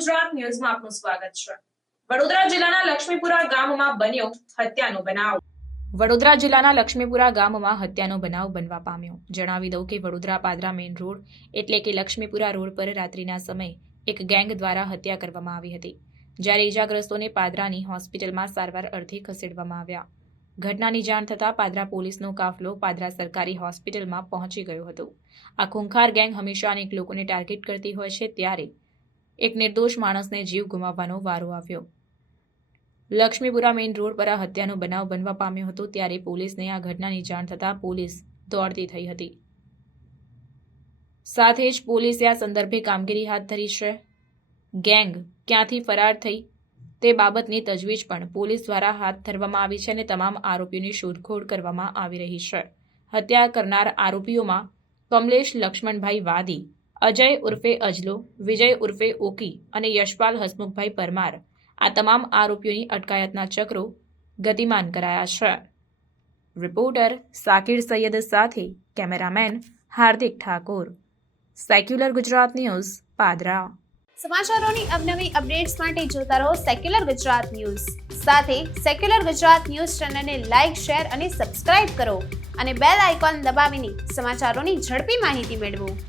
ગુજરાત ન્યૂઝમાં આપનું સ્વાગત છે। વડોદરા જિલ્લાના લક્ષ્મીપુરા ગામમાં બન્યો હત્યાનો બનાવ। વડોદરા જિલ્લાના લક્ષ્મીપુરા ગામમાં હત્યાનો બનાવ બનવા પામ્યો। જણાવી દઉં કે વડોદરા પાદરા મેઇન રોડ એટલે કે લક્ષ્મીપુરા રોડ પર રાત્રિના સમયે એક ગેંગ દ્વારા હત્યા કરવામાં આવી હતી, જ્યારે ઈજાગ્રસ્તોને પાદરાની હોસ્પિટલમાં સારવાર અર્થે ખસેડવામાં આવ્યા। ઘટનાની જાણ થતાં પાદરા પોલીસનો કાફલો પાદરા સરકારી હોસ્પિટલમાં પહોંચી ગયો હતો। આ ખૂંખાર ગેંગ હંમેશા અનેક લોકોને ટાર્ગેટ કરતી હોય છે, ત્યારે એક નિર્દોષ માણસને જીવ ગુમાવવાનો વારો આવ્યો। લક્ષ્મીપુરા મેઇન રોડ પર આ હત્યાનો બનાવ બનવા પામ્યો હતો, ત્યારે પોલીસને આ ઘટનાની જાણ થતાં પોલીસ દોડતી થઈ હતી। સાથે જ પોલીસે આ સંદર્ભે કામગીરી હાથ ધરી છે। ગેંગ ક્યાંથી ફરાર થઈ તે બાબતની તજવીજ પણ પોલીસ દ્વારા હાથ ધરવામાં આવી છે અને તમામ આરોપીઓની શોધખોળ કરવામાં આવી રહી છે। હત્યા કરનાર આરોપીઓમાં કમલેશ લક્ષ્મણભાઈ વાદી, અજય ઉર્ફે અજલો, વિજય ઉર્ફે ઓકી અને યશપાલ હસમુખભાઈ પરમાર, આ તમામ આરોપીઓની અટકાયતના ચક્રો ગતિમાન કરાયા છે। રિપોર્ટર સાકિર સૈયદ સાથે કેમેરામેન હાર્દિક ઠાકોર, સેક્યુલર ગુજરાત ન્યૂઝ, પાદરા। સમાચારોની અવનવી અપડેટ્સ માટે જોતા રહો સેક્યુલર ગુજરાત ન્યૂઝ। સાથે સેક્યુલર ગુજરાત ન્યૂઝ ચેનલને લાઇક, શેર અને સબસ્ક્રાઇબ કરો અને બેલ આઇકોન દબાવીને સમાચારોની ઝડપી માહિતી મેળવો।